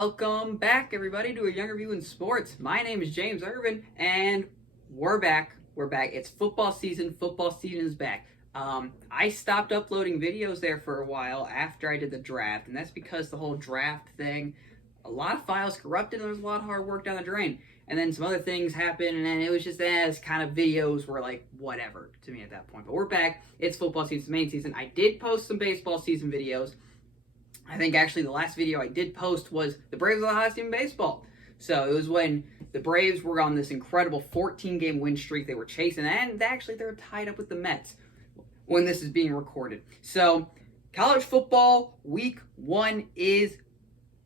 Welcome back, everybody, to a Younger View in Sports. My name is James Irvin, and we're back. We're back. It's football season. Football season is back. I stopped uploading videos there for a while after I did the draft, and that's because the whole draft thing, a lot of files corrupted, and there was a lot of hard work down the drain. And then some other things happened, and then it was just as kind of videos were like whatever to me at that point. But we're back. It's football season, main season. I did post some baseball season videos. I think actually the last video I did post was the Braves are the hottest team in baseball. So it was when the Braves were on this incredible 14-game win streak they were chasing, and actually they're tied up with the Mets when this is being recorded. So college football week 1 is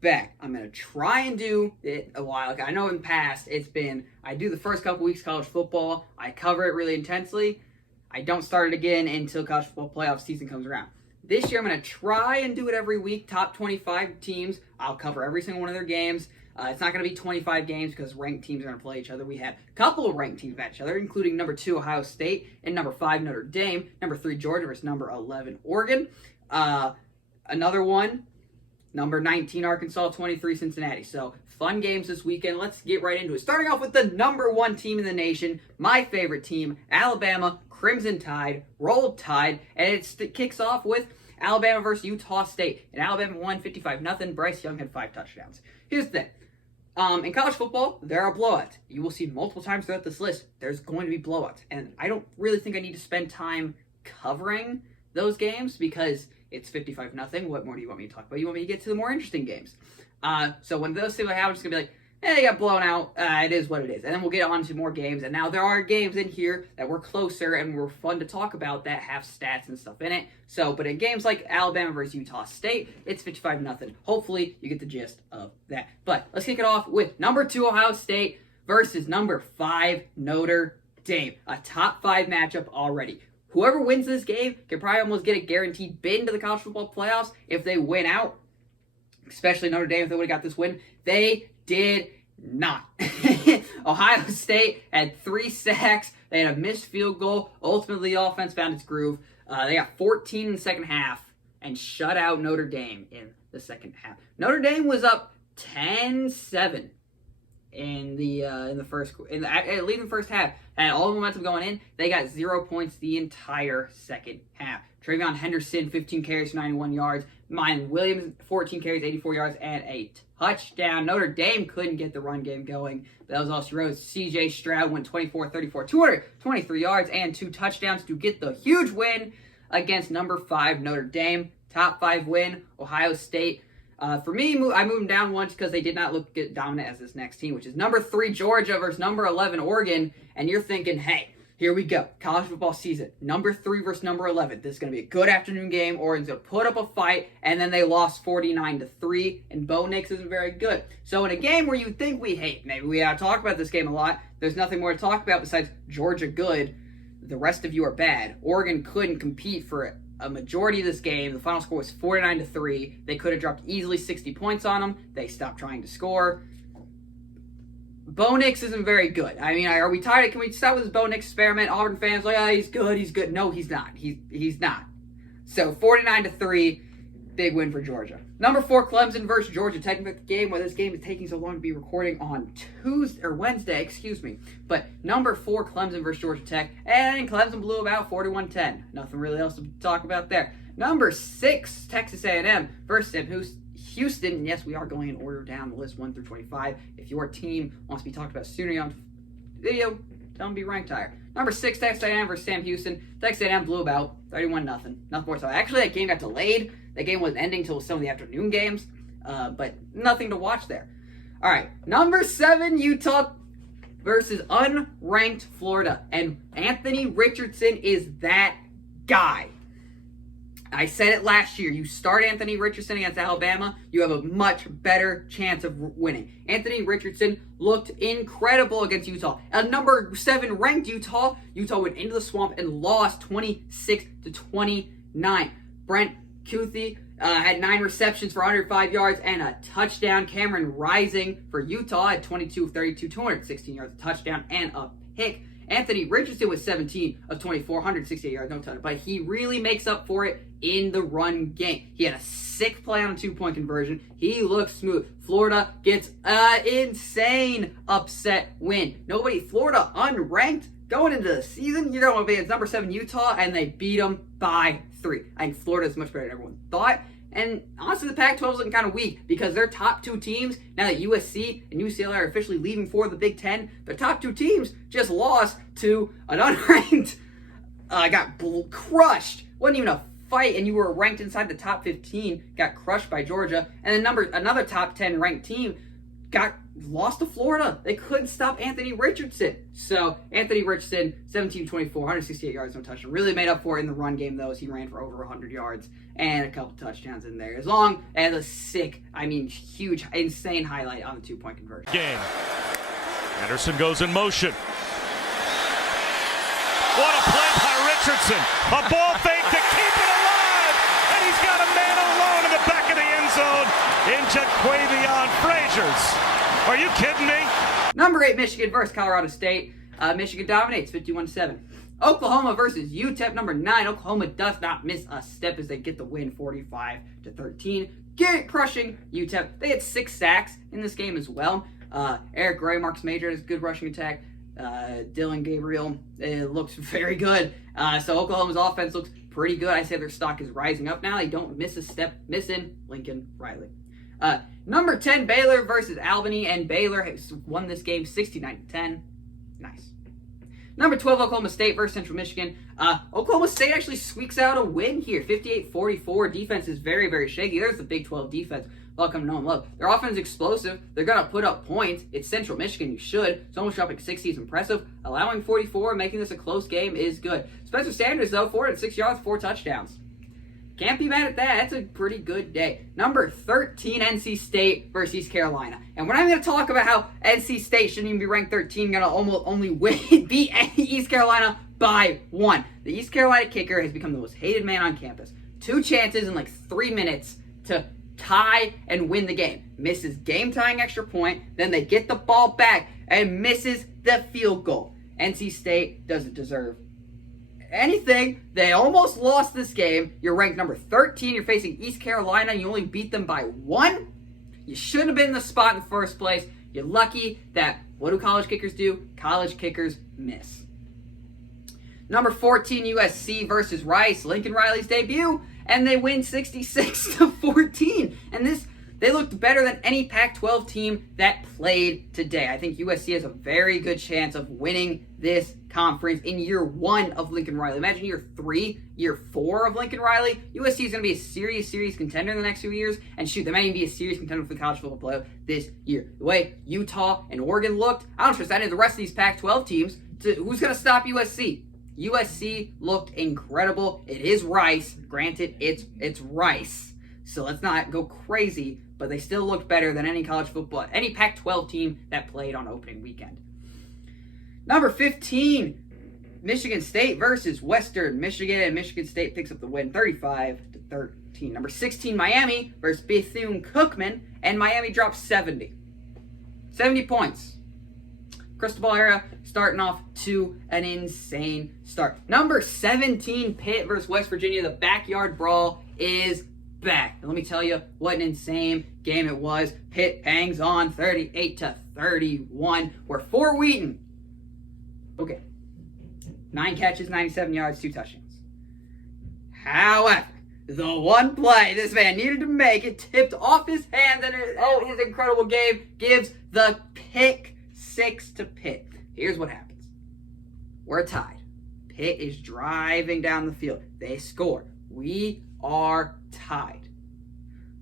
back. I'm going to try and do it a while. Like I know in the past I do the first couple weeks college football, I cover it really intensely. I don't start it again until college football playoff season comes around. This year, I'm going to try and do it every week. Top 25 teams. I'll cover every single one of their games. It's not going to be 25 games because ranked teams are going to play each other. We have a couple of ranked teams match each other, including number 2, Ohio State, and number 5, Notre Dame. Number 3, Georgia versus number 11, Oregon. Another one, number 19, Arkansas, 23, Cincinnati. So, fun games this weekend. Let's get right into it. Starting off with the number 1 team in the nation, my favorite team, Alabama, Crimson Tide, Roll Tide, and it kicks off with Alabama versus Utah State. And Alabama won 55-0. Bryce Young had 5 touchdowns. Here's the thing. In college football, there are blowouts. You will see multiple times throughout this list, there's going to be blowouts. And I don't really think I need to spend time covering those games because it's 55-0. What more do you want me to talk about? You want me to get to the more interesting games. So when those things happen, it's going to be like, they got blown out. It is what it is. And then we'll get on to more games. And now there are games in here that were closer and were fun to talk about that have stats and stuff in it. So, but in games like Alabama versus Utah State, it's 55-0. Hopefully, you get the gist of that. But let's kick it off with number 2 Ohio State versus number 5 Notre Dame. A top 5 matchup already. Whoever wins this game can probably almost get a guaranteed bid into the college football playoffs if they win out. Especially Notre Dame, if they would have got this win. They did not. Ohio State had 3 sacks. They had a missed field goal. Ultimately, the offense found its groove. They got 14 in the second half and shut out Notre Dame in the second half. Notre Dame was up 10-7 in the first half. Had all the momentum going in. They got 0 points the entire second half. Travion Henderson, 15 carries, 91 yards. Mine Williams, 14 carries, 84 yards, and a touchdown. Notre Dame couldn't get the run game going. That was all she wrote. C.J. Stroud went 24-34, 223 yards, and 2 touchdowns to get the huge win against number 5 Notre Dame. Top 5 win, Ohio State. For me, I moved them down once because they did not look dominant as this next team, which is number 3 Georgia versus number 11 Oregon. And you're thinking, hey, here we go. College football season. Number 3 versus number 11. This is going to be a good afternoon game. Oregon's going to put up a fight. And then they lost 49-3. And Bo Nix isn't very good. So in a game where you think we hate, maybe we talk about this game a lot. There's nothing more to talk about besides Georgia good. The rest of you are bad. Oregon couldn't compete for a majority of this game. The final score was 49-3. They could have dropped easily 60 points on them. They stopped trying to score. Bo Nix isn't very good. I mean, are we tired? Can we stop with this Bo Nix experiment? Auburn fans like, he's good, he's good. No, he's not. He's not. So 49-3, big win for Georgia. Number 4, Clemson versus Georgia Tech. The game where this game is taking so long to be recording on Wednesday, But number 4, Clemson versus Georgia Tech, and Clemson blew about 41-10. Nothing really else to talk about there. Number 6, Texas A&M versus Sam Houston. And yes, we are going in order down the list 1 through 25. If your team wants to be talked about sooner on video, tell them to be ranked higher. Number 6, Texas A&M versus Sam Houston. Texas A&M blew about 31-0. Nothing more to. Actually, that game got delayed. That game wasn't ending until some of the afternoon games, but nothing to watch there. All right, number 7, Utah versus unranked Florida, and Anthony Richardson is that guy. I said it last year. You start Anthony Richardson against Alabama, you have a much better chance of winning. Anthony Richardson looked incredible against Utah. A number 7 ranked Utah went into the swamp and lost 26-29. Brent Kuithe had 9 receptions for 105 yards and a touchdown. Cameron Rising for Utah had 22 of 32, 216 yards, a touchdown, and a pick. Anthony Richardson was 17 of 24, 168 yards, no touchdown. But he really makes up for it in the run game. He had a sick play on a 2-point conversion. He looks smooth. Florida gets an insane upset win. Florida unranked going into the season. You're going against number 7 Utah, and they beat them by 3. I think Florida is much better than everyone thought. And honestly, the Pac-12 is looking kind of weak because their top 2 teams, now that USC and UCLA are officially leaving for the Big Ten, their top 2 teams just lost to an unranked, got crushed. Wasn't even a fight, and you were ranked inside the top 15, got crushed by Georgia. And then another top 10 ranked team lost to Florida. They couldn't stop Anthony Richardson. So Anthony Richardson, 17-24, 168 yards, no touchdown. Really made up for it in the run game, though, as he ran for over 100 yards and a couple touchdowns in there. As long as a huge, insane highlight on the 2-point conversion. Game. Anderson goes in motion. What a play by Richardson. A ball fake to keep it alive. And he's got a man alone in the back of the end zone in Jaquavion Fraziers. Are you kidding me? Number 8, Michigan versus Colorado State. Michigan dominates 51-7. Oklahoma versus UTEP, number 9. Oklahoma does not miss a step as they get the win 45-13. Crushing UTEP. They had 6 sacks in this game as well. Eric Gray, Marcus Major has good rushing attack. Dylan Gabriel, it looks very good. So Oklahoma's offense looks pretty good. I say their stock is rising up now. They don't miss a step. Missing Lincoln Riley. Number 10, Baylor versus Albany, and Baylor has won this game 69-10. Nice. Number 12, Oklahoma State versus Central Michigan. Oklahoma State actually squeaks out a win here, 58-44. Defense is very, very shaky. There's the Big 12 defense. Welcome to know and love. Their offense is explosive. They're going to put up points. It's Central Michigan. You should. So almost dropping 60 is impressive. Allowing 44, making this a close game is good. Spencer Sanders, though, 406 yards, 4 touchdowns. Can't be mad at that. That's a pretty good day. Number 13, NC State versus East Carolina. And when I'm going to talk about how NC State shouldn't even be ranked 13, going to only beat East Carolina by 1. The East Carolina kicker has become the most hated man on campus. 2 chances in like 3 minutes to tie and win the game. Misses game-tying extra point. Then they get the ball back and misses the field goal. NC State doesn't deserve anything. They almost lost this game. You're ranked number 13. You're facing East Carolina. You only beat them by 1. You shouldn't have been in the spot in the first place. You're lucky that, what do college kickers do? College kickers miss. Number 14, USC versus Rice. Lincoln Riley's debut, and they win 66-14. And they looked better than any Pac-12 team that played today. I think USC has a very good chance of winning this conference in year 1 of Lincoln Riley. Imagine year 3, year 4 of Lincoln Riley. USC is going to be a serious contender in the next few years. And shoot, they might even be a serious contender for the college football playoff this year. The way Utah and Oregon looked, I don't trust any of the rest of these Pac-12 teams. Who's going to stop USC? USC looked incredible. It is Rice. Granted, it's Rice. So let's not go crazy, but they still looked better than any college football, any Pac-12 team that played on opening weekend. Number 15, Michigan State versus Western Michigan, and Michigan State picks up the win 35-13. Number 16, Miami versus Bethune-Cookman, and Miami drops 70. 70 points. Cristobal era starting off to an insane start. Number 17, Pitt versus West Virginia. The backyard brawl is back. And let me tell you what an insane game it was. Pitt hangs on 38-31. Where for Wheaton, 9 catches, 97 yards, 2 touchdowns. However, the one play this man needed to make, it tipped off his hands, and his incredible game gives the pick 6 to Pitt. Here's what happens. We're tied. Pitt is driving down the field. They score. We are tied.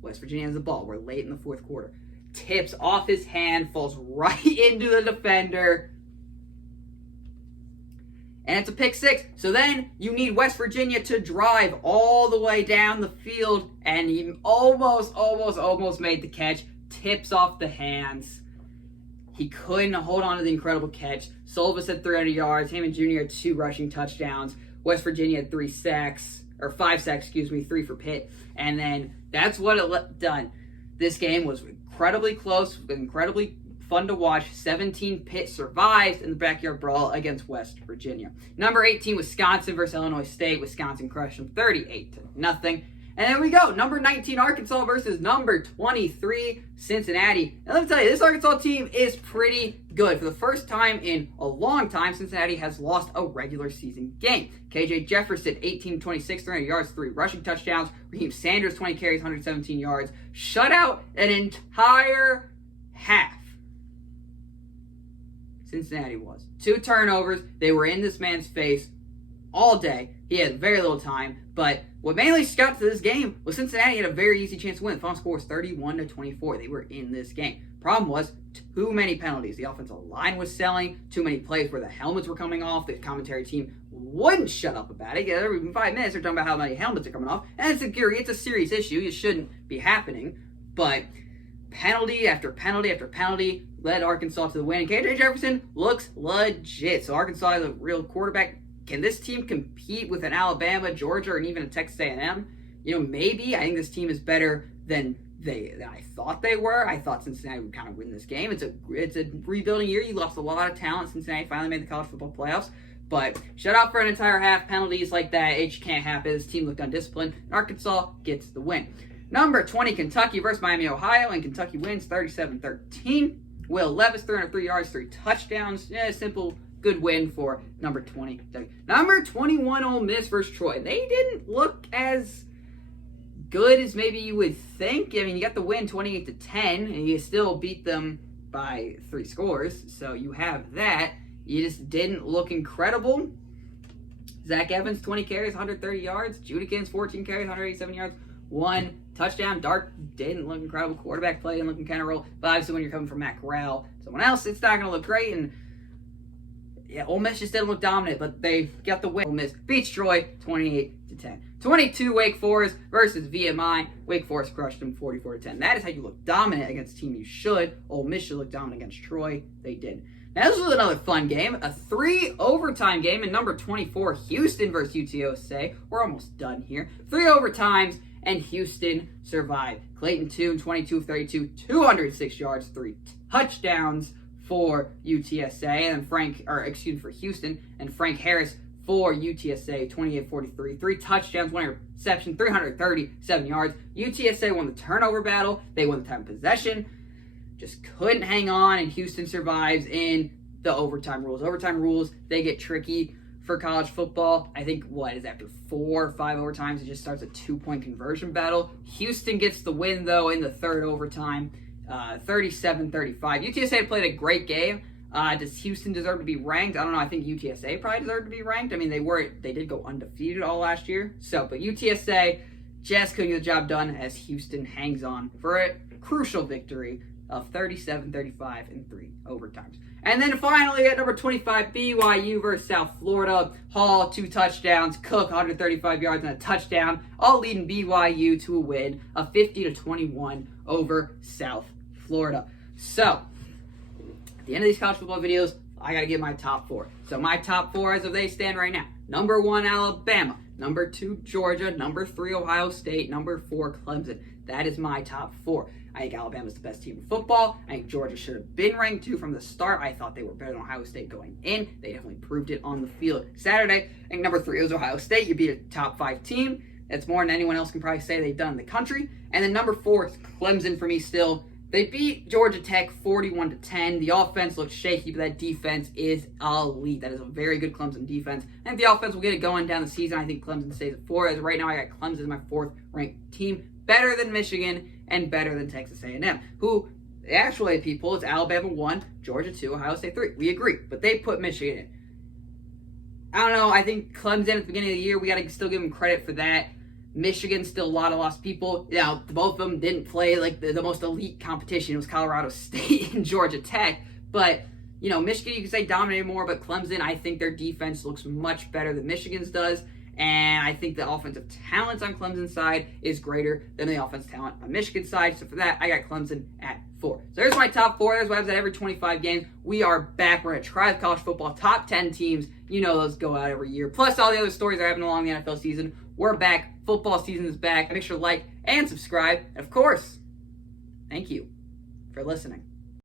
West Virginia has the ball. We're late in the 4th quarter. Tips off his hand, falls right into the defender, and it's a pick 6. So then you need West Virginia to drive all the way down the field, and he almost made the catch. Tips off the hands. He couldn't hold on to the incredible catch. Solvis had 300 yards. Hammond Jr. had 2 rushing touchdowns. West Virginia had 5 sacks, 3 for Pitt. And then that's what it done. This game was incredibly close, incredibly fun to watch. 17 Pitt survives in the backyard brawl against West Virginia. Number 18, Wisconsin versus Illinois State. Wisconsin crushed them 38-0. And there we go. Number 19, Arkansas versus number 23, Cincinnati. And let me tell you, this Arkansas team is pretty good. For the first time in a long time, Cincinnati has lost a regular season game. KJ Jefferson, 18-26, 300 yards, 3 rushing touchdowns. Raheem Sanders, 20 carries, 117 yards. Shut out an entire half. Cincinnati was. 2 turnovers. They were in this man's face all day. He had very little time, but what mainly got to this game was Cincinnati had a very easy chance to win. The final score was 31-24. They were in this game. Problem was too many penalties. The offensive line was selling. Too many plays where the helmets were coming off. The commentary team wouldn't shut up about it. Every 5 minutes they're talking about how many helmets are coming off, and it's a serious issue. It shouldn't be happening, but penalty after penalty after penalty led Arkansas to the win. KJ Jefferson looks legit. So Arkansas is a real quarterback. Can this team compete with an Alabama, Georgia, and even a Texas A&M? Maybe. I think this team is better than I thought they were. I thought Cincinnati would kind of win this game. It's a rebuilding year. You lost a lot of talent. Cincinnati finally made the college football playoffs. But shut out for an entire half. Penalties like that, it just can't happen. This team looked undisciplined. And Arkansas gets the win. Number 20, Kentucky versus Miami, Ohio. And Kentucky wins 37-13. Will Levis, 303 yards, 3 touchdowns. Simple, good win for number 20. Number 21, Ole Miss versus Troy. They didn't look as good as maybe you would think. I mean, you got the win 28-10, and you still beat them by 3 scores. So you have that. You just didn't look incredible. Zach Evans, 20 carries, 130 yards. Judikins, 14 carries, 187 yards. 1 touchdown. Dart didn't look incredible. Quarterback play didn't look kind of roll. But obviously when you're coming from Matt Corral, someone else, it's not going to look great. And yeah, Ole Miss just didn't look dominant, but they got the win. Ole Miss beats Troy 28-10. 22, Wake Forest versus VMI. Wake Forest crushed them 44-10. That is how you look dominant against a team you should. Ole Miss should look dominant against Troy. They did. Now this was another fun game. A 3 overtime game in number 24, Houston versus UTSA. We're almost done here. 3 overtimes, and Houston survived. Clayton Tune, 22 of 32, 206 yards, 3 touchdowns for UTSA, and for Houston, and Frank Harris for UTSA, 28-43, 3 touchdowns, 1 interception, 337 yards. UTSA won the turnover battle. They won the time of possession. Just couldn't hang on, and Houston survives in the overtime rules. Overtime rules, they get tricky for college football. I think, after 4 or 5 overtimes, it just starts a 2-point conversion battle. Houston gets the win, though, in the 3rd overtime, 37-35. UTSA played a great game. Does Houston deserve to be ranked? I don't know. I think UTSA probably deserved to be ranked. I mean, they did go undefeated all last year. But UTSA just couldn't get the job done as Houston hangs on for a crucial victory of 37-35 in 3 overtimes. And then finally at number 25, BYU versus South Florida. Hall, 2 touchdowns. Cook, 135 yards and a touchdown, all leading BYU to a win of 50-21 over South Florida. So, at the end of these college football videos, I got to give my top 4. So my top 4 as of they stand right now. Number 1, Alabama. Number 2, Georgia. Number 3, Ohio State. Number 4, Clemson. That is my top 4. I think Alabama's the best team in football. I think Georgia should have been ranked 2 from the start. I thought they were better than Ohio State going in. They definitely proved it on the field Saturday. I think number 3 was Ohio State. You beat a top 5 team. That's more than anyone else can probably say they've done in the country. And then number 4 is Clemson for me still. They beat Georgia Tech 41-10. The offense looks shaky, but that defense is elite. That is a very good Clemson defense. I think the offense will get it going down the season. I think Clemson stays at 4. As of right now, I got Clemson as my 4th ranked team. Better than Michigan and better than Texas A&M, who actually people, it's Alabama 1, Georgia 2, Ohio State 3. We agree, but they put Michigan in. I don't know. I think Clemson at the beginning of the year, we got to still give them credit for that. Michigan, still a lot of lost people. Now, both of them didn't play like the most elite competition. It was Colorado State and Georgia Tech. But, Michigan, you can say dominated more, but Clemson, I think their defense looks much better than Michigan's does. And I think the offensive talent on Clemson's side is greater than the offensive talent on Michigan's side. So for that, I got Clemson at 4. So there's my top 4. There's what happens at every 25 games. We are back. We're going to try the college football top 10 teams. Those go out every year. Plus all the other stories that are happening along the NFL season. We're back. Football season is back. Make sure to like and subscribe. And of course, thank you for listening.